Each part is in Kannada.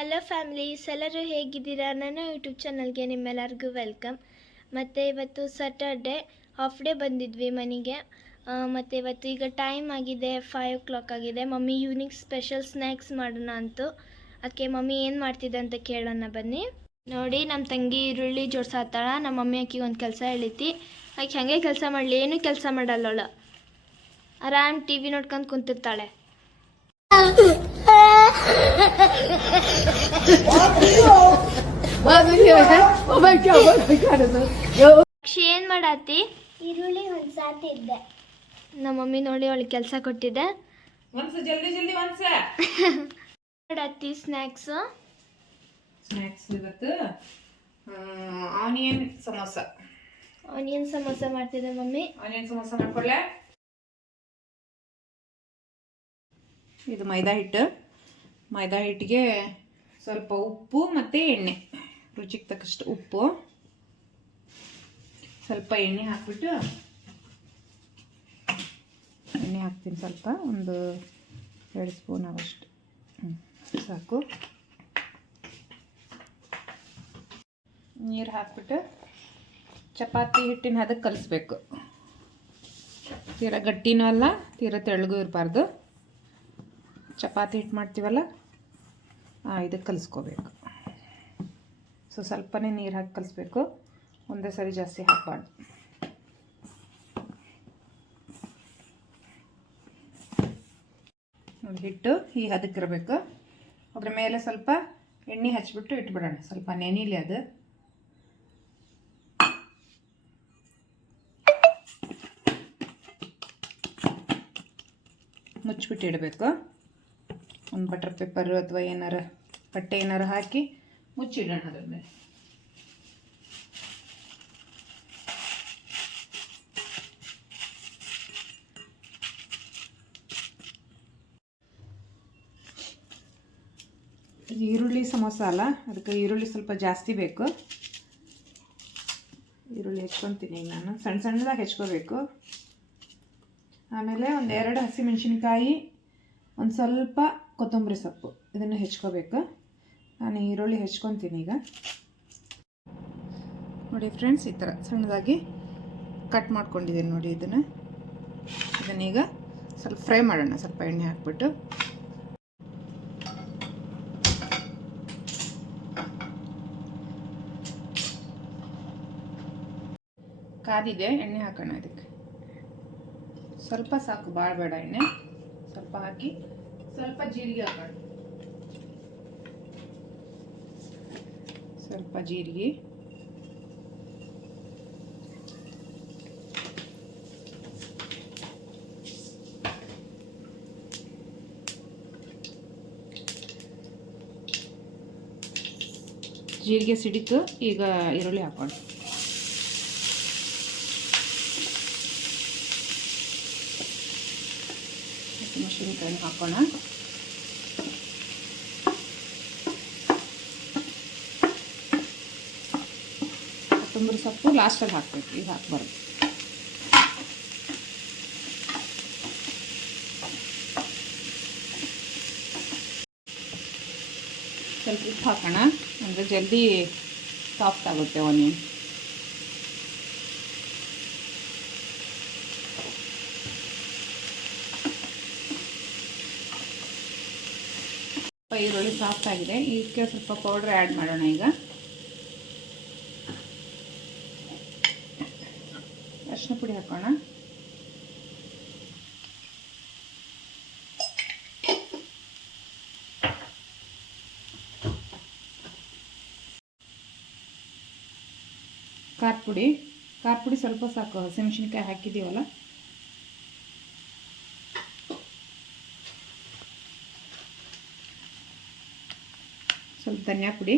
ಹಲೋ ಫ್ಯಾಮಿಲೀಸ್, ಎಲ್ಲರೂ ಹೇಗಿದ್ದೀರಾ? ನನ್ನ ಯೂಟ್ಯೂಬ್ ಚಾನಲ್ಗೆ ನಿಮ್ಮೆಲ್ಲರಿಗೂ ವೆಲ್ಕಮ್. ಮತ್ತು ಇವತ್ತು ಸ್ಯಾಟರ್ಡೆ ಹಾಫ್ ಡೇ ಬಂದಿದ್ವಿ ಮನೆಗೆ. ಮತ್ತು ಇವತ್ತು ಈಗ ಟೈಮ್ ಆಗಿದೆ 5 o'clock ಆಗಿದೆ. ಮಮ್ಮಿ ಈವ್ನಿಂಗ್ ಸ್ಪೆಷಲ್ ಸ್ನ್ಯಾಕ್ಸ್ ಮಾಡೋಣ ಅಂತು. ಅದಕ್ಕೆ ಮಮ್ಮಿ ಏನು ಮಾಡ್ತಿದ್ದೆ ಅಂತ ಕೇಳೋಣ ಬನ್ನಿ. ನೋಡಿ, ನಮ್ಮ ತಂಗಿ ಈರುಳ್ಳಿ ಜೋಡ್ಸಾತಾಳ. ನಮ್ಮ ಮಮ್ಮಿ ಆಕಿಗೆ ಒಂದು ಕೆಲಸ ಹೇಳಿತಿ. ಆಕೆ ಹಾಗೆ ಕೆಲಸ ಮಾಡಲಿ, ಏನೂ ಕೆಲಸ ಮಾಡಲ್ಲವಳು. ಆರಾಮ್ ಟಿ ವಿ ನೋಡ್ಕೊಂಡು ಕುಂತಿರ್ತಾಳೆ. ಏನ್ ಮಾಡಾತಿ? ಈರುಳ್ಳಿ ಹೊಂದ್ಸಾತಿದ್ದೆ. ನಮ್ಮ ಮಮ್ಮಿ ನೋಡಿ ಅವಳಿಗೆ ಕೆಲಸ ಕೊಟ್ಟಿದ್ದೆ. ಜಲ್ದಿ ಮಾಡಾತಿ ಸ್ನ್ಯಾಕ್ಸ್ ಇವತ್ತು ಆನಿಯನ್ ಸಮೋಸ ಮಾಡ್ತಿದ್ದೆ ಮಮ್ಮಿ. ಆನಿಯನ್ ಸಮೋಸ ಮಾಡ್ಕೊಳ್ಳೆ. ಇದು ಮೈದಾ ಹಿಟ್ಟಿಗೆ ಸ್ವಲ್ಪ ಉಪ್ಪು ಮತ್ತು ಎಣ್ಣೆ, ರುಚಿಗೆ ತಕ್ಕಷ್ಟು ಉಪ್ಪು, ಸ್ವಲ್ಪ ಎಣ್ಣೆ ಹಾಕ್ಬಿಟ್ಟು, ಎಣ್ಣೆ ಹಾಕ್ತೀನಿ ಸ್ವಲ್ಪ, ಒಂದು 2 ಸ್ಪೂನ್ ಆಗೋಷ್ಟು ಸಾಕು. ನೀರು ಹಾಕ್ಬಿಟ್ಟು ಚಪಾತಿ ಹಿಟ್ಟಿನ ಅದಕ್ಕೆ ಕಲಿಸ್ಬೇಕು. ತೀರಾ ಗಟ್ಟಿನೂ ಅಲ್ಲ, ತೀರಾ ತೆಳ್ಳಗೂ ಇರಬಾರ್ದು. ಚಪಾತಿ ಹಿಟ್ಟು ಮಾಡ್ತೀವಲ್ಲ, ಇದಕ್ಕೆ ಕಲಿಸ್ಕೋಬೇಕು. ಸ್ವಲ್ಪನೇ ನೀರು ಹಾಕಿ ಕಲಿಸ್ಬೇಕು, ಒಂದೇ ಸರಿ ಜಾಸ್ತಿ ಹಾಕಬಾರ್ದು. ನೋಡಿ, ಹಿಟ್ಟು ಈ ಹದಕ್ಕಿರಬೇಕು. ಅದ್ರ ಮೇಲೆ ಸ್ವಲ್ಪ ಎಣ್ಣೆ ಹಚ್ಬಿಟ್ಟು ಇಟ್ಬಿಡೋಣ, ಸ್ವಲ್ಪ ನೆನೀಲಿ ಅದು. ಮುಚ್ಚಿಬಿಟ್ಟು ಇಡಬೇಕು. ಒಂದು ಬಟರ್ ಪೇಪರು ಅಥವಾ ಏನಾರ ಬಟ್ಟೆ ಏನಾರು ಹಾಕಿ ಮುಚ್ಚಿಡೋಣ ಅದ್ರ ಮೇಲೆ. ಇದು ಈರುಳ್ಳಿ ಸಮೋಸ ಅಲ್ಲ, ಅದಕ್ಕೆ ಈರುಳ್ಳಿ ಸ್ವಲ್ಪ ಜಾಸ್ತಿ ಬೇಕು. ಈರುಳ್ಳಿ ಹೆಚ್ಕೊತೀನಿ ಈಗ ನಾನು, ಸಣ್ಣದಾಗಿ ಹೆಚ್ಕೋಬೇಕು. ಆಮೇಲೆ 2 ಹಸಿಮೆಣಸಿನ್ಕಾಯಿ, ಒಂದು ಸ್ವಲ್ಪ ಕೊತ್ತಂಬರಿ ಸೊಪ್ಪು, ಇದನ್ನು ಹೆಚ್ಕೋಬೇಕು. ನಾನು ಈರುಳ್ಳಿ ಹೆಚ್ಕೊತೀನಿ ಈಗ. ನೋಡಿ ಫ್ರೆಂಡ್ಸ್, ಈ ಥರ ಸಣ್ಣದಾಗಿ ಕಟ್ ಮಾಡ್ಕೊಂಡಿದ್ದೀನಿ ನೋಡಿ. ಇದನ್ನೀಗ ಸ್ವಲ್ಪ ಫ್ರೈ ಮಾಡೋಣ, ಸ್ವಲ್ಪ ಎಣ್ಣೆ ಹಾಕ್ಬಿಟ್ಟು. ಕಾದಿದೆ, ಎಣ್ಣೆ ಹಾಕೋಣ. ಇದಕ್ಕೆ ಸ್ವಲ್ಪ ಸಾಕು, ಭಾಳ ಬೇಡ ಎಣ್ಣೆ. ಸ್ವಲ್ಪ ಹಾಕಿ ಸ್ವಲ್ಪ ಜೀರಿಗೆ ಹಾಕೋಣ, ಸ್ವಲ್ಪ ಜೀರಿಗೆ, ಜೀರಿಗೆ ಸಿಡಿತು. ಈಗ ಈರುಳ್ಳಿ ಹಾಕೋಣ. ಮೆಣಸಿನಕಾಯಿ ಹಾಕೋಣ. ಕೊತ್ತಂಬರಿ ಸೊಪ್ಪು ಲಾಸ್ಟಲ್ಲಿ ಹಾಕಬೇಕು, ಈಗ ಹಾಕಬಾರ್ದು. ಸ್ವಲ್ಪ ಉಪ್ಪು ಹಾಕೋಣ, ಅಂದರೆ ಜಲ್ದಿ ಸಾಫ್ಟ್ ಆಗುತ್ತೆ ಆನಿಯನ್. ಈರುಳ್ಳಿ ಸಾಫ್ಟ್ ಆಗಿದೆ, ಇದಕ್ಕೆ ಸ್ವಲ್ಪ ಪೌಡ್ರ್ ಆ್ಯಡ್ ಮಾಡೋಣ. ಈಗ ಅರಿಶಿನ ಪುಡಿ ಹಾಕೋಣ, ಖಾರ ಪುಡಿ ಸ್ವಲ್ಪ ಸಾಕು, ಹಸಿಮೆಣಸಿನ್ಕಾಯಿ ಹಾಕಿದ್ದೀವಲ್ಲ. ಸ್ವಲ್ಪ ಧನಿಯಾ ಪುಡಿ,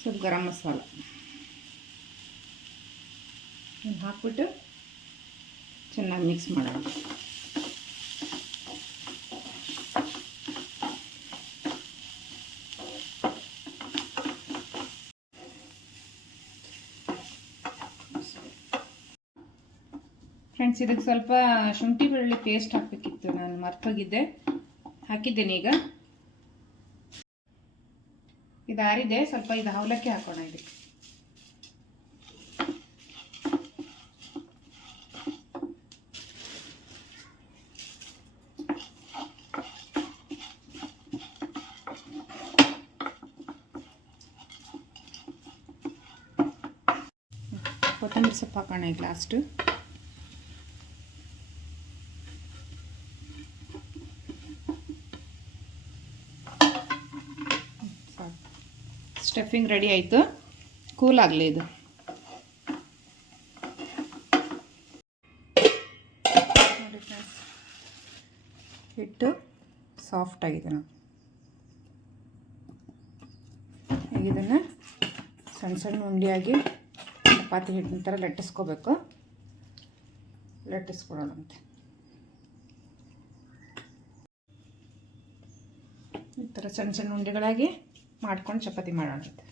ಸ್ವಲ್ಪ ಗರಂ ಮಸಾಲ ಹಾಕ್ಬಿಟ್ಟು ಚೆನ್ನಾಗಿ ಮಿಕ್ಸ್ ಮಾಡೋಣ. ಫ್ರೆಂಡ್ಸ್, ಇದಕ್ಕೆ ಸ್ವಲ್ಪ ಶುಂಠಿ ಬೆಳ್ಳುಳ್ಳಿ ಪೇಸ್ಟ್ ಹಾಕಬೇಕಿತ್ತು, ನಾನು ಮರ್ತೋಗಿದ್ದೆ, ಹಾಕಿದ್ದೇನೆ. ಈಗ ಇದು ಆರಿದೆ, ಸ್ವಲ್ಪ ಇದು ಅವಲಕ್ಕಿ ಹಾಕೋಣ ಇದಕ್ಕೆ. ಕೊತ್ತಂಬರಿ ಸೊಪ್ಪು ಹಾಕೋಣ ಈಗ ಲಾಸ್ಟು. ಸ್ಟಫಿಂಗ್ ರೆಡಿ ಆಯಿತು. ಕೂಲ್ ಆಗಲಿ ಇದು. ನೋಡಿ ಫ್ರೆಂಡ್ಸ್, ಹಿಟ್ಟು ಸಾಫ್ಟ್ ಆಗಿದೆ. ನಾವು ಈಗ ಇದನ್ನು ಸಣ್ಣ ಸಣ್ಣ ಉಂಡೆಯಾಗಿ ಚಪಾತಿ ಹಿಟ್ಟಿನ ಥರ ಲಟ್ಟಿಸ್ಕೋಬೇಕು. ಲಟ್ಟಿಸ್ಕೊಡೋಣಂತೆ. ಈ ಥರ ಸಣ್ಣ ಸಣ್ಣ ಉಂಡೆಗಳಾಗಿ ಮಾಡ್ಕೊಂಡು ಚಪಾತಿ ಮಾಡೋಣಂತೆ.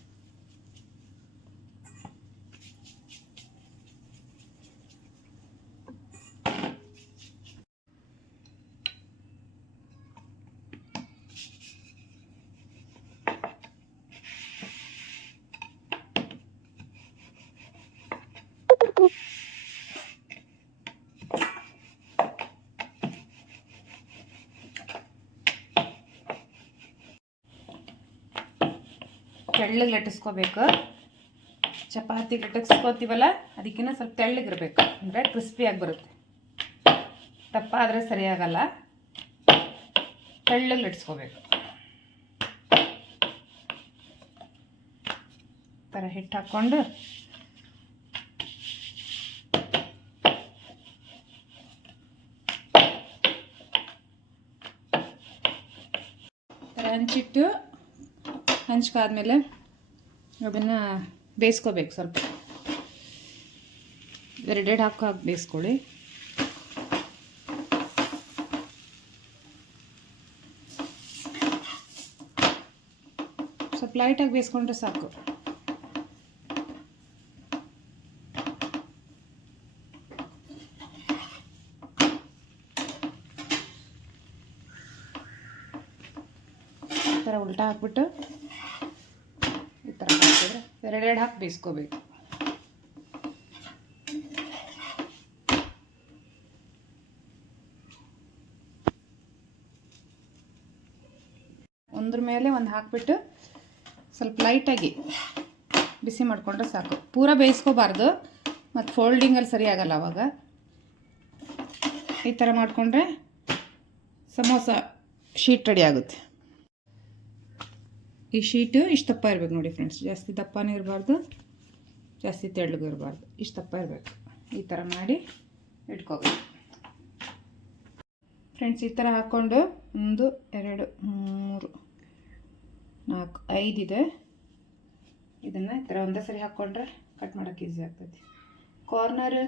ತೆಳ್ಳಗೆ ಲಟ್ಟಿಸ್ಕೋಬೇಕು. ಚಪಾತಿ ಲಟ್ಟಿಸ್ಕೋತೀವಲ್ಲ, ಅದಕ್ಕಿಂತ ಸ್ವಲ್ಪ ತೆಳ್ಳಗಿರಬೇಕು, ಅಂದರೆ ಕ್ರಿಸ್ಪಿಯಾಗಿ ಬರುತ್ತೆ. ದಪ್ಪ ಆದರೆ ಸರಿಯಾಗಲ್ಲ, ತೆಳ್ಳಗೆ ಲಟ್ಟಿಸ್ಕೋಬೇಕು. ಈ ಥರ ಹಿಟ್ಟು ಹಾಕ್ಕೊಂಡು ಹಂಚಿಟ್ಟು ಹಂಚ್ಕಾದ್ಮೇಲೆ ಅದನ್ನು ಬೇಯಿಸ್ಕೋಬೇಕು. ಸ್ವಲ್ಪ ಎರಡೆರಡು ಹಾಕಿ ಬೇಯಿಸ್ಕೊಳ್ಳಿ. ಸ್ವಲ್ಪ ಲೈಟಾಗಿ ಬೇಯಿಸ್ಕೊಂಡ್ರೆ ಸಾಕು. ಈ ಥರ ಉಲ್ಟಾ ಹಾಕ್ಬಿಟ್ಟು ಈ ಥರ ಹಾಕಿದ್ರೆ ಎರಡೆರಡು ಹಾಕಿ ಬೇಯಿಸ್ಕೋಬೇಕು. ಒಂದ್ರ ಮೇಲೆ ಒಂದು ಹಾಕ್ಬಿಟ್ಟು ಸ್ವಲ್ಪ ಲೈಟಾಗಿ ಬಿಸಿ ಮಾಡಿಕೊಂಡ್ರೆ ಸಾಕು. ಪೂರ ಬೇಯಿಸ್ಕೋಬಾರ್ದು, ಮತ್ತು ಫೋಲ್ಡಿಂಗಲ್ಲಿ ಸರಿ ಆಗಲ್ಲ ಅವಾಗ. ಈ ಥರ ಮಾಡಿಕೊಂಡ್ರೆ ಸಮೋಸ ಶೀಟ್ ರೆಡಿ ಆಗುತ್ತೆ. ಈ ಶೀಟು ಇಷ್ಟು ದಪ್ಪ ಇರಬೇಕು ನೋಡಿ ಫ್ರೆಂಡ್ಸ್. ಜಾಸ್ತಿ ದಪ್ಪನೂ ಇರಬಾರ್ದು, ಜಾಸ್ತಿ ತೆಳ್ಳಗೂ ಇರಬಾರ್ದು, ಇಷ್ಟು ದಪ್ಪ ಇರಬೇಕು. ಈ ಥರ ಮಾಡಿ ಇಟ್ಕೋಬೇಕು ಫ್ರೆಂಡ್ಸ್. ಈ ಥರ ಹಾಕ್ಕೊಂಡು 1 2 3 4 5 ಇದೆ. ಇದನ್ನು ಈ ಥರ ಒಂದೇ ಸರಿ ಹಾಕ್ಕೊಂಡ್ರೆ ಕಟ್ ಮಾಡೋಕ್ಕೆ ಈಸಿ ಆಗ್ತೈತಿ. ಕಾರ್ನರ್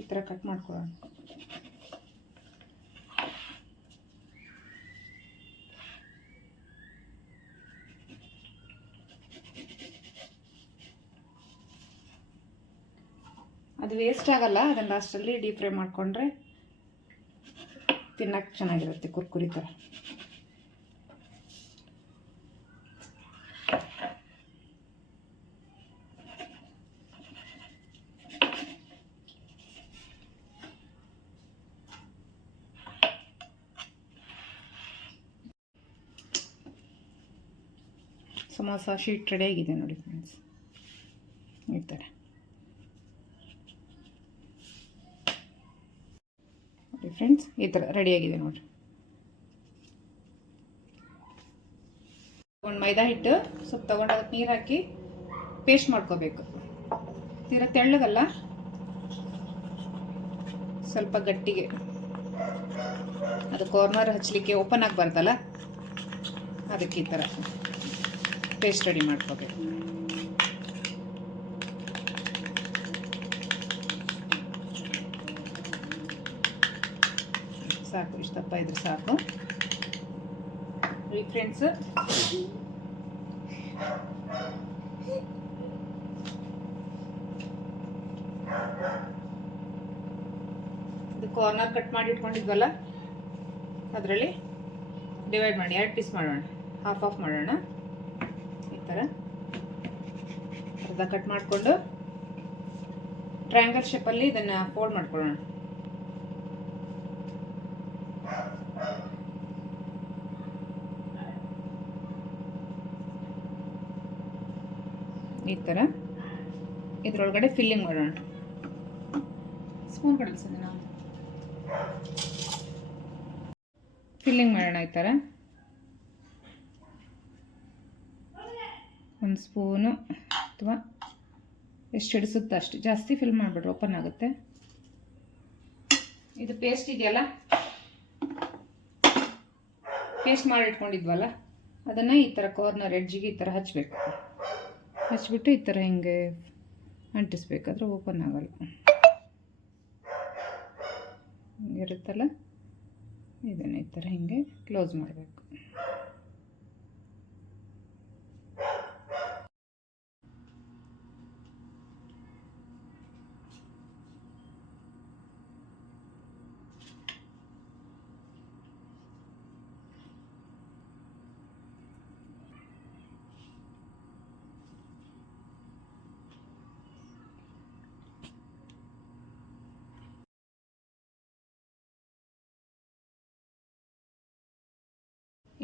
ಈ ಥರ ಕಟ್ ಮಾಡ್ಕೊಳ್ಳೋಣ. ಅದು ವೇಸ್ಟ್ ಆಗಲ್ಲ. ಅದನ್ನು ಲಾಸ್ಟಲ್ಲಿ ಡೀಪ್ ಫ್ರೈ ಮಾಡಿಕೊಂಡ್ರೆ ತಿನ್ನಕ್ಕೆ ಚೆನ್ನಾಗಿರುತ್ತೆ, ಕುರ್ಕುರಿ ಥರ. ಸಮೋಸ ಶೀಟ್ ರೆಡಿ ಆಗಿದೆ ನೋಡಿ ಫ್ರೆಂಡ್ಸ್. ಈ ಥರ ನೋಡಿ ಫ್ರೆಂಡ್ಸ್, ಈ ಥರ ರೆಡಿಯಾಗಿದೆ ನೋಡಿರಿ. ಒಂದು ಮೈದಾ ಹಿಟ್ಟು ಸ್ವಲ್ಪ ತೊಗೊಂಡು ಅದಕ್ಕೆ ನೀರು ಹಾಕಿ ಪೇಸ್ಟ್ ಮಾಡ್ಕೋಬೇಕು. ತೀರಾ ತೆಳ್ಳಗಲ್ಲ, ಸ್ವಲ್ಪ ಗಟ್ಟಿಗೆ. ಅದು ಕಾರ್ನರ್ ಹಚ್ಚಲಿಕ್ಕೆ ಓಪನ್ ಆಗಬಾರ್ದಲ್ಲ, ಅದಕ್ಕೆ ಈ ಥರ ಪೇಸ್ಟ್ ರೆಡಿ ಮಾಡ್ಕೋಬೇಕು. ಸಾಕು, ಇಷ್ಟು ದಪ್ಪ ಇದ್ರೆ ಸಾಕು. ಈ ಫ್ರೆಂಡ್ಸ್, ಕಾರ್ನರ್ ಕಟ್ ಮಾಡಿ ಇಟ್ಕೊಂಡಿದ್ವಲ್ಲ ಅದರಲ್ಲಿ ಡಿವೈಡ್ ಮಾಡಿ 2 ಪೀಸ್ ಮಾಡೋಣ, ಹಾಫ್ ಆಫ್ ಮಾಡೋಣ. ಈ ಥರ ಅರ್ಧ ಕಟ್ ಮಾಡಿಕೊಂಡು ಟ್ರಯಾಂಗಲ್ ಶೇಪಲ್ಲಿ ಇದನ್ನು ಫೋಲ್ಡ್ ಮಾಡ್ಕೊಳ್ಳೋಣ. ಈ ಥರ ಇದರೊಳಗಡೆ ಫಿಲ್ಲಿಂಗ್ ಮಾಡೋಣ. ಸ್ಪೂನ್ ಕಳಿಸಿದೆ ನಾವು ಫಿಲ್ಲಿಂಗ್ ಮಾಡೋಣ. ಈ ಥರ ಒಂದು ಸ್ಪೂನು ಅಥವಾ ಎಷ್ಟು ಹಿಡಿಸುತ್ತೆ ಅಷ್ಟು, ಜಾಸ್ತಿ ಫಿಲ್ ಮಾಡಿಬಿಡ್ರಿ, ಓಪನ್ ಆಗುತ್ತೆ. ಇದು ಪೇಸ್ಟ್ ಇದೆಯಲ್ಲ, ಪೇಸ್ಟ್ ಮಾಡಿ ಇಟ್ಕೊಂಡಿದ್ವಲ್ಲ ಅದನ್ನು ಈ ಥರ ಕಾರ್ನರ್ ಎಡ್ಜಿಗೆ ಈ ಥರ ಹಚ್ಚಬೇಕು. ಹಚ್ಬಿಟ್ಟು ಈ ಥರ ಹಿಂಗೆ ಅಂಟಿಸ್ಬೇಕಾದ್ರೆ ಓಪನ್ ಆಗಲ್ಲ ಇರುತ್ತಲ್ಲ, ಇದನ್ನು ಈ ಥರ ಹಿಂಗೆ ಕ್ಲೋಸ್ ಮಾಡಬೇಕು.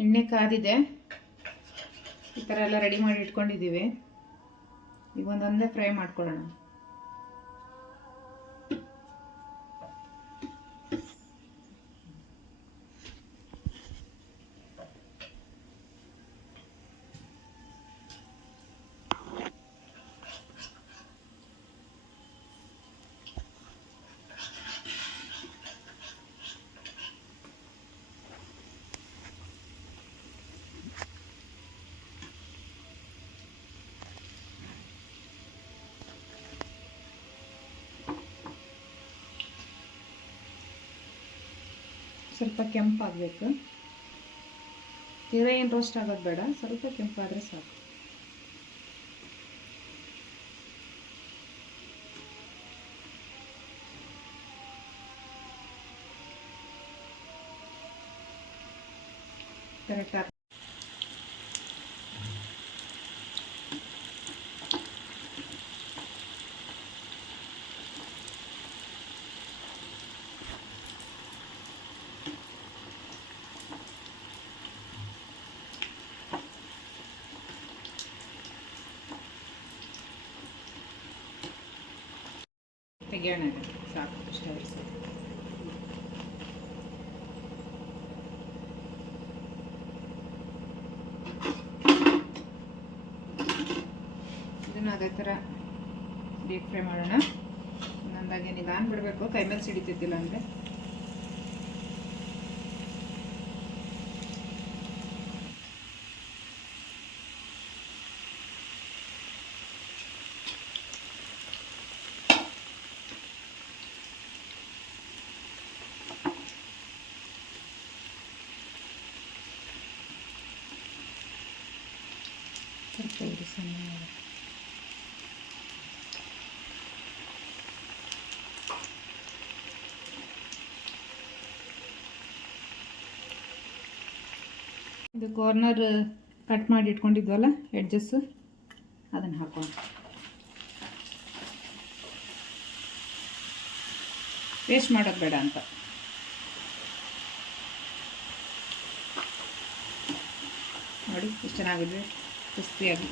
ಎಣ್ಣೆ ಕಾದಿದೆ, ಈ ಥರ ಎಲ್ಲ ರೆಡಿ ಮಾಡಿ ಇಟ್ಕೊಂಡಿದ್ದೀವಿ. ಈಗ ಒಂದೊಂದೇ ಫ್ರೈ ಮಾಡ್ಕೊಳ್ಳೋಣ. ಸ್ವಲ್ಪ ಕೆಂಪಾಗಬೇಕು, ತೀರಾ ಏನು ರೋಸ್ಟ್ ಆಗೋದು ಬೇಡ, ಸ್ವಲ್ಪ ಕೆಂಪಾದರೆ ಸಾಕು. ಕರೆಕ್ಟ್. ತೆಗೆಯೋಣ, ಸಾಕು ಇಷ್ಟ. ಇದನ್ನು ಅದೇ ಥರ ಡೀಪ್ ಫ್ರೈ ಮಾಡೋಣ. ಒಂದೊಂದಾಗಿ ನಿಧಾನ ಬಿಡಬೇಕು, ಕೈ ಮೇಲೆ ಸಿಡಿತಿದ್ದಿಲ್ಲ ಅಂದರೆ. ಇದು ಕಾರ್ನರ್ ಕಟ್ ಮಾಡಿ ಇಟ್ಕೊಂಡಿದ್ವಲ್ಲ ಎಡ್ಜಸ್, ಅದನ್ನು ಹಾಕೋಣ. ವೇಸ್ಟ್ ಮಾಡೋದು ಬೇಡ ಅಂತ. ನೋಡಿ ಎಷ್ಟು ಚೆನ್ನಾಗಿದೆ, ಕ್ರಿಸ್ಪಿಯಾಗಿ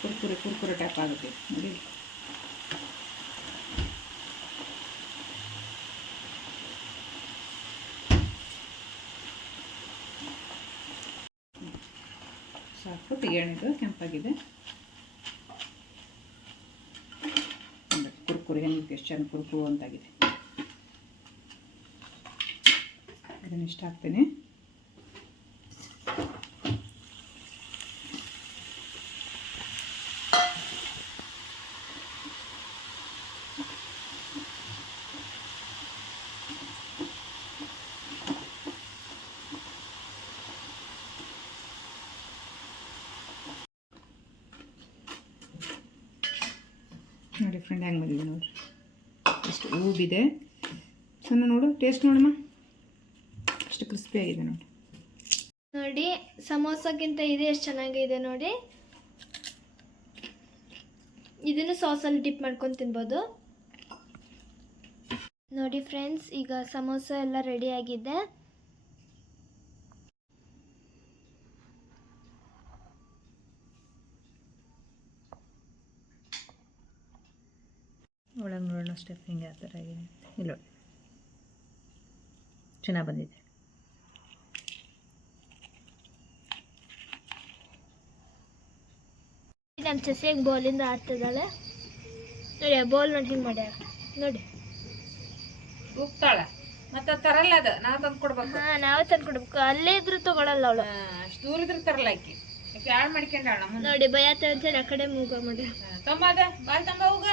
ಕುರ್ಕುರೆ ಟೈಪ್ ಆಗುತ್ತೆ ನೋಡಿ. ಸಾಕು, ತೆಗೆಯಣಿದು ಕೆಂಪಾಗಿದೆ. ಕುರ್ಕುರಿ ಹೆಂಗೆ ಎಷ್ಟು ಚೆಂದ ಕುರ್ಕು ಅಂತಾಗಿದೆ. ಇದನ್ನು ಇಷ್ಟ ಹಾಕ್ತೀನಿ. ನೋಡಿ ಫ್ರೆಂಡ್ ಹೆಂಗೆ ಬಂದಿದೆ ನೋಡಿ, ಎಷ್ಟು ಹೂಬಿದೆ. ಚಂದ ನೋಡು, ಟೇಸ್ಟ್ ನೋಡಮ್ಮ, ಅಷ್ಟು ಕ್ರಿಸ್ಪಿ ಆಗಿದೆ ನೋಡಿ. ನೋಡಿ ಸಮೋಸಕ್ಕಿಂತ ಇದು ಎಷ್ಟು ಚೆನ್ನಾಗಿದೆ ನೋಡಿ. ಇದನ್ನು ಸಾಸಲ್ಲಿ ಡಿಪ್ ಮಾಡ್ಕೊಂಡು ತಿನ್ಬೋದು ನೋಡಿ ಫ್ರೆಂಡ್ಸ್. ಈಗ ಸಮೋಸ ಎಲ್ಲ ರೆಡಿ ಆಗಿದೆ. ಒಳಗೆ ನೋಡೋಣ ಸ್ಟಫಿಂಗ್ ಯಾವ ಥರ ಆಗಿದೆ. ಇಲ್ಲ ಚೆನ್ನಾಗಿ ಬಂದಿದೆ. ನಮ್ಮ ಸಸಿಯಾಗಿ ಬಾಲಿಂದ ಆಡ್ತಿದ್ದಾಳೆ ನೋಡಿ. ಬಾಲ್ ನೋಡಿ ಹಿಂಗೆ ಮಾಡ್ಯಾರ ನೋಡಿ. ಹೋಗ್ತಾಳೆ ಮತ್ತೆ ತರಲ್ಲ, ಅದು ನಾವು ತಂದು ಕೊಡ್ಬೇಕು. ಹಾಂ ನಾವೇ ತಂದು ಕೊಡ್ಬೇಕು. ಅಲ್ಲೇ ಇದ್ರು ತಗೊಳಲ್ಲ ಅವಳು. ಅಷ್ಟು ದೂರ ಇದ್ರೆ ತರಲ್ಲ ಆಕಿ ಯಾರು ಮಾಡ್ಕೊಂಡಾಳ ನೋಡಿ ಭಯತ ಅಂತೇಳಿ ಆ ಕಡೆ ಮೂಗ ಮಾಡಿ ತಂಬದ ಬಾಲ್ ತಂಬ ಹೋಗ.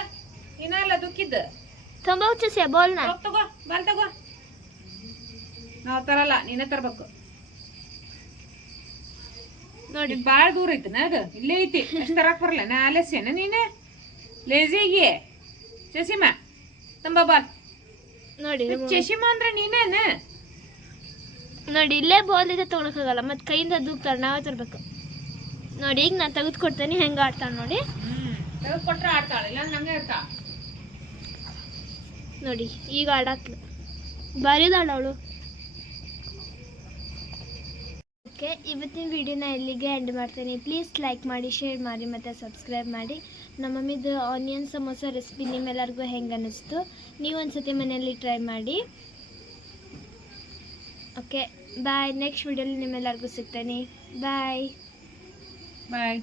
ಇನ್ನಲ್ಲ ದುಃಖಿದ್ದ ತುಂಬ ಹುಚ್ಚಿಸ್ಯಾ ಬಾಲ್ನ. ತಗೋ ಬಾಲ್ ತಗೋ. ನಾವು ತರಲ್ಲ, ನೀನೇ ತರ್ಬೇಕು ನೋಡಿ. ಭಾಳ ದೂರ ಐತನ ಅದು, ಇಲ್ಲೇ ಐತಿ. ಅಷ್ಟು ತರಕ್ ಬರಲ್ಲ. ನಾ ಆಲಸ್ಯನ ನೀನೆ ಲೇಜಿಗೆ. ಶಶಿಮಾ ತಂಬ ಬಾಲ್ ನೋಡಿ. ಶಶಿಮಾ ಅಂದ್ರೆ ನೀನೇನ ನೋಡಿ ಇಲ್ಲೇ ಬಾಲ್ ಇದೆ, ತೊಗೊಳಕ್ಕಾಗಲ್ಲ. ಮತ್ತೆ ಕೈಯಿಂದ ದೂಕ್ತಾರೆ, ನಾವೇ ತರಬೇಕು ನೋಡಿ. ಈಗ ನಾನು ತೆಗೆದು ಕೊಡ್ತೇನೆ, ಹೆಂಗೆ ಆಡ್ತಾಳೆ ನೋಡಿ. ತೆಗೆದು ಕೊಟ್ರೆ ಆಡ್ತಾಳೆ, ಇಲ್ಲ ಹಂಗೆ ಇರ್ತಾಳ ನೋಡಿ. ಈಗ ಆಡಾಕ್ಲು ಬಾರಿದಾಳ ಅವಳು. ಓಕೆ, ಇವತ್ತಿನ ವಿಡಿಯೋನ ಇಲ್ಲಿಗೆ ಎಂಡ್ ಮಾಡ್ತೇನೆ. ಪ್ಲೀಸ್ ಲೈಕ್ ಮಾಡಿ, ಶೇರ್ ಮಾಡಿ ಮತ್ತು ಸಬ್ಸ್ಕ್ರೈಬ್ ಮಾಡಿ. ನಮ್ಮ ಮಮ್ಮಿದು ಆನಿಯನ್ ಸಮೋಸ ರೆಸಿಪಿ ನಿಮ್ಮೆಲ್ಲರಿಗೂ ಹೆಂಗೆ ಅನ್ನಿಸ್ತು ನೀವು ಒಂದ್ಸತಿ ಮನೆಯಲ್ಲಿ ಟ್ರೈ ಮಾಡಿ. Okay bye. ನೆಕ್ಸ್ಟ್ ವಿಡಿಯೋಲಿ ನಿಮ್ಮೆಲ್ಲರಿಗೂ ಸಿಗ್ತೇನೆ. ಬಾಯ್ ಬಾಯ್.